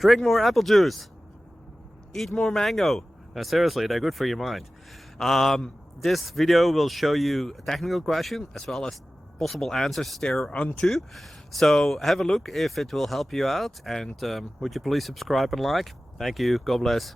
Drink more apple juice. Eat more mango. Seriously, they're good for your mind. This video will show you a technical question as well as possible answers thereunto. So have a look if it will help you out, and would you please subscribe and like? Thank you. God bless.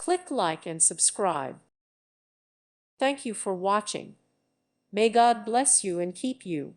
Click like and subscribe. Thank you for watching. May God bless you and keep you.